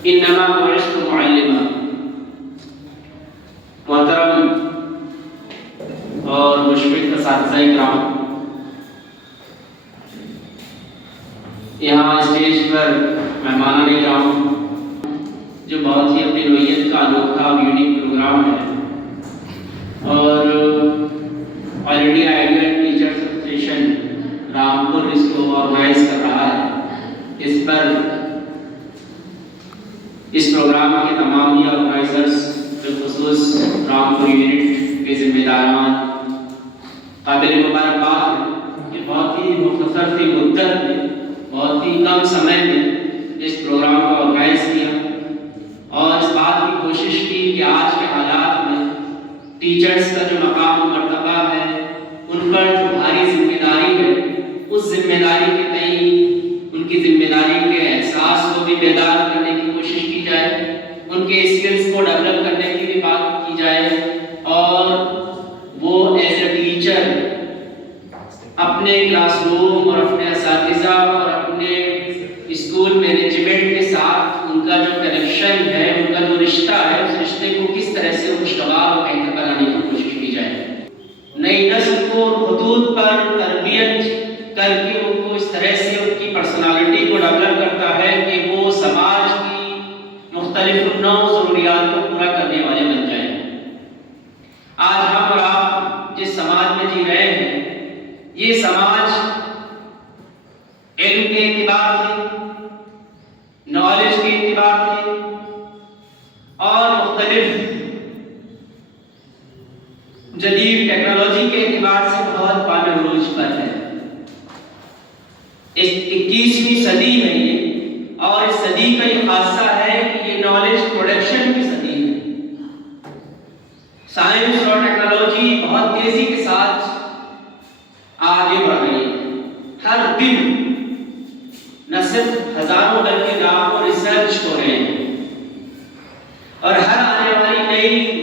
انما بعثت معلما. محترم اور مشفق اساتذہ کرام، یہاں اسٹیج پر مہمانان کرام جو بہت ہی اپنی نوعیت کا انوکھا اور یونیک پروگرام ہے، اور already idea teachers association Rampur اس کو آرگنائز کر رہا ہے. اس پر اس پروگرام کے تمام ہی آرگنائزرز بالخصوص رامپور یونٹ کے ذمہ داران قابل مبارکباد ہیں کہ بہت ہی مختصر سی مدت میں، بہت ہی کم سمے میں اس پروگرام کو آرگنائز کیا اور اس بات کی کوشش کی کہ آج کے حالات میں ٹیچرز کا جو مقام و مرتبہ ہے، ان پر جو بھاری ذمہ داری ہے، اس ذمہ داری کے تئیں ان کی ذمہ داری کے احساس کو بھی بیدار کرنے کی کوشش کی جائے، ان کے اسکلز کو ڈیولپ کرنے کی بھی بات کی جائے، اور وہ ایز اے ٹیچر اپنے کلاس روم اور اپنے اساتذہ اور اپنے اسکول مینجمنٹ کے ساتھ ان کا جو کنیکشن ہے، ان کا جو رشتہ ہے، اس رشتے کو کس طرح سے خوشگوار اور بہتر بنانے کی کوشش کی جائے. نئی نسل کو حدود پر تربیت کر کے ان کو اس طرح سے ان کی پرسنالٹی کو ڈیولپ کرتا ہے کہ وہ سماج کی مختلف نوع ضروریات کو پورا کرنے والے بن جائیں. آج ہم اور آپ جس سماج میں جی رہے ہیں، یہ سماج علم کے اعتبار سے، نالج کے اعتبار سے اور مختلف جدید ٹیکنالوجی کے اعتبار سے بہت پانے عروج پر ہے. اس 21ویں صدی ہے یہ، اور اس صدی کا یہ خاصہ ہے کہ یہ نالج پروڈکشن کی صدی ہے. سائنس اور ٹیکنالوجی بہت تیزی کے ساتھ آگے بڑھ رہی ہے. ہر دن نہ صرف ہزاروں بلکہ لاکھوں ریسرچ ہو رہے ہیں، اور ہر آنے والی نئی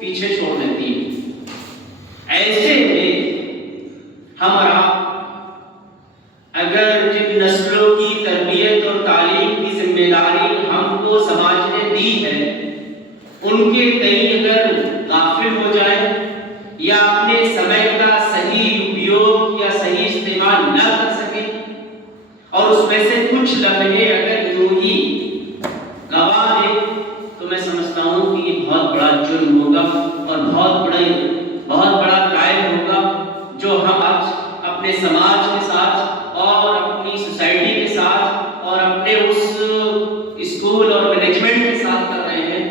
پیچھے چھوڑ دیتی ہے. ایسے میں ہم اور آپ اگر جن نسلوں کی تربیت اور تعلیم کی ذمہ داری ہم کو سماج نے دی ہے، ان کے تئیں اگر غافل ہو جائے یا اپنے سمے کا صحیح اپیوگ یا صحیح استعمال نہ کر سکے، اور اس میں سے کچھ لمحے اگر یوں ہی گوا دیں، تو میں سمجھتا ہوں کہ یہ بہت بڑا جرم ہوگا اور بہت بڑا کرائم ہوگا، جو ہم آج اپنے سماج کے ساتھ اور اپنی سوسائٹی کے ساتھ اور اپنے اس اسکول اور مینجمنٹ کے ساتھ کر رہے ہیں،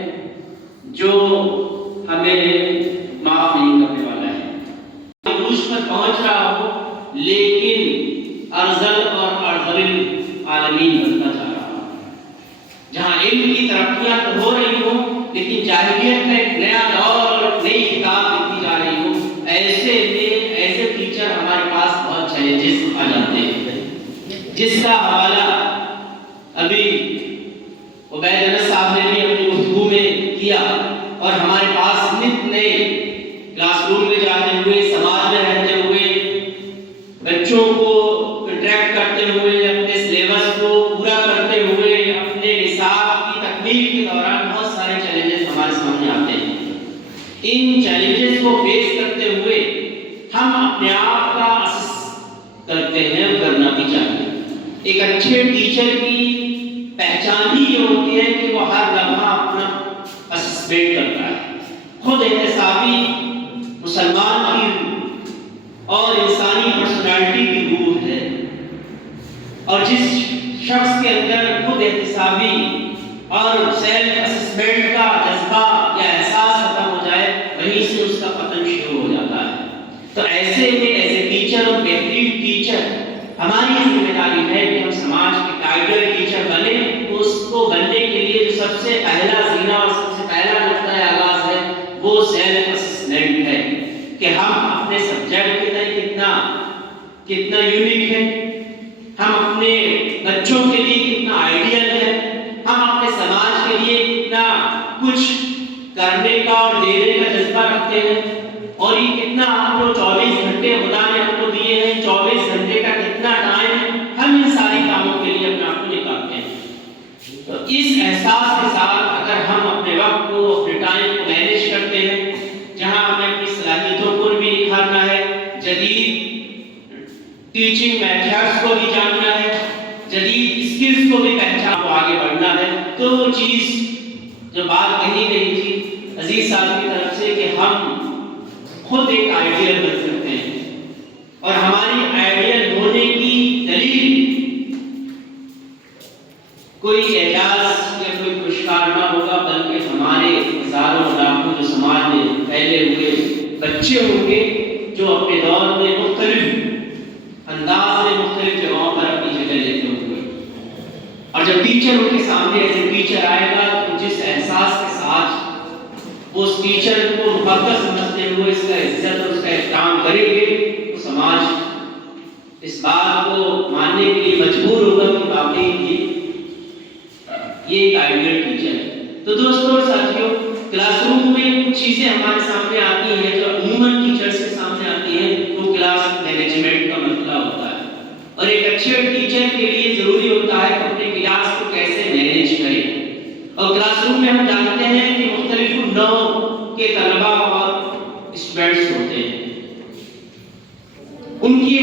جو ہمیں معاف نہیں کرنے والا ہے. عروج پر پہنچ رہا ہو، لیکن ارذل اور ارذل عالمین بنتا جا رہا ہو، جہاں علم کی ترقیاں تو ہو رہی ہوں لیکن جاہلیت کا ایک نیا دور اور نئی کتاب لکھی جا رہی ہو. ایسے میں ایسے ٹیچر ہمارے پاس بہت چیلنجز آ جاتے ہیں، جس کا حوالہ ابھی عبید انس صاحب نے بھی اپنی گفتگو میں کیا. اور ہمارے پاس نئے کلاس روم میں جاتے ہوئے، سماج میں رہتے ہوئے، بچوں کو انٹریکٹ کرتے ہوئے، اپنے سلیبس کو پورا کرتے ہوئے، اپنے نصاب کی تکمیل کے دوران بہت سارے چیلنجز ہمارے سامنے آتے ہیں. ان چیلنجز کو فیس کرتے ہوئے ہم اپنے آپ کا اسس کرتے ہیں، کرنا بھی چاہیے. ایک اچھے ٹیچر کی پہچان ہی یہ ہوتی ہے کہ وہ ہر لمحہ اپنا اسسمنٹ کرتا ہے. خود احتسابی مسلمان کی اور انسانی پرسنالٹی کی روح ہے، اور جس شخص کے اندر خود احتسابی اور سیلف اسسمنٹ کا جذبہ یا احساس ختم ہو جائے، وہیں سے اس کا پتن شروع ہو جاتا ہے. تو ایسے میں ایز اے ٹیچر اور بہترین ٹیچر ہماری ذمہ داری ہے کہ ہم سماج کے آئیڈیل ٹیچر بنے. اس کو بننے کے لیے جو سب سے پہلا زینہ اور سب سے پہلا نقطۂ آغاز ہے وہ سیلف اسسمنٹ ہے، کہ ہم اپنے سبجیکٹ کے تئیں کتنا یونیک ہے، ہم اپنے بچوں کے لیے کتنا آئیڈیل ہے، ہم اپنے سماج کے لیے کتنا کچھ کرنے کا اور دینے کا جذبہ رکھتے ہیں، اور یہ کتنا ہم کو 24 گھنٹے خدا نے ہم کو دیے ہیں، 24 گھنٹے کا کتنا ٹائم ہم ان ساری کاموں کے لیے اپنے آپ کو احساس کے ساتھ اگر ہم اپنے وقت کو اپنے ٹائم کو مینیج کرتے ہیں، جہاں ہمیں اپنی صلاحیتوں کو بھی نکھارنا ہے، جدید ٹیچنگ میتھڈس کو بھی جاننا ہے، جدید اسکلز کو بھی پہچان کو آگے بڑھنا ہے، تو وہ چیز جو بات کہی گئی تھی عزیز صاحب کی طرف سے کہ ہم خود ایک آئیڈیل بن سکتے ہیں، اور ہماری آئیڈیل ہونے کی دلیل کوئی اعجاز یا کوئی پرسکار نہ ہوگا، بلکہ ہمارے ہزاروں لاکھوں جو سماج میں پھیلے ہوئے بچے ہوں گے جو اپنے دور میں مختلف انداز میں مختلف جگہوں پر اپنی جگہ لیتے ہوں گے، اور جب ٹیچر ان کے سامنے ایسے ٹیچر آئے گا تو جس احساس کے ساتھ وہ اس ٹیچر کو مقدس سمجھتے ہوئے اس کا عزت اور اس کا احترام کریں گے، تو سماج اس بات کو ماننے کے لیے مجبور ہوگا کہ واقعی یہ ایک آئیڈیل ٹیچر ہے۔ تو دوستوں اور ساتھیوں، کلاس روم میں کچھ چیزیں ہمارے سامنے آتی ہیں جو عموماً ٹیچرز کے سامنے آتی ہیں، وہ کلاس مینجمنٹ کا مسئلہ ہوتا ہے، اور ایک اچھے ٹیچر کے لیے ضروری ہوتا ہے کہ اپنے کلاس کو کیسے مینیج کرے، اور کلاس روم میں ہم جانتے ہیں کہ مختلف نوع کے طلباء اور اسٹوڈنٹس ہوتے ہیں، ان کی